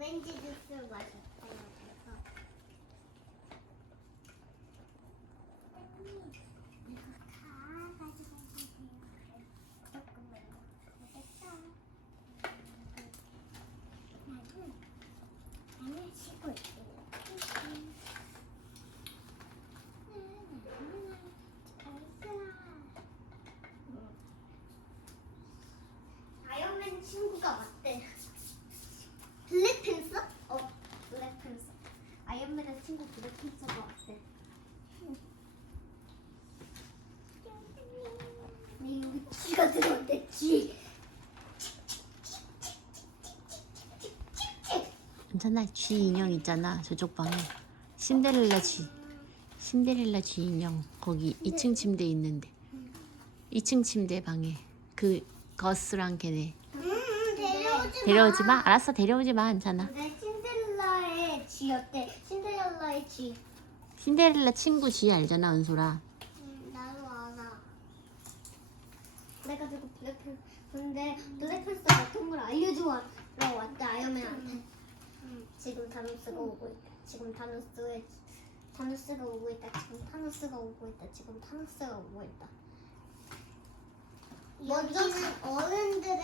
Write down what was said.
오렌지 주스 마셨어요. 그래서. 친구가 맞대. 블랙팬서? 어, 블랙팬서. 아이언맨의 친구 블랙팬서가 왔대. 네, 여기 쥐가 들어온대, 쥐. 괜찮아. 쥐 인형 있잖아. 저쪽 방에. 신데렐라 쥐 신데렐라 쥐 인형. 거기 2층 침대 있는데. 2층 침대 방에. 그 거스랑 걔네. 음, 데려오지 마. 데려오지 마. 알았어. 데려오지 마. 괜찮아. 내 신데렐라의 쥐였대. 신데렐라의 쥐. 신데렐라 친구 쥐 알잖아 은솔아 음, 나도 알아. 그래가지고 블랙팬 근데 블랙팬서가 통을 알려주러 왔대 아이언맨한테. 지금 타노스가 오고 있다. 지금 타노스의 타노스가 오고 있다. 지금 타노스가 오고 있다. 지금 타노스가 오고 있다. 먼저는 어른들의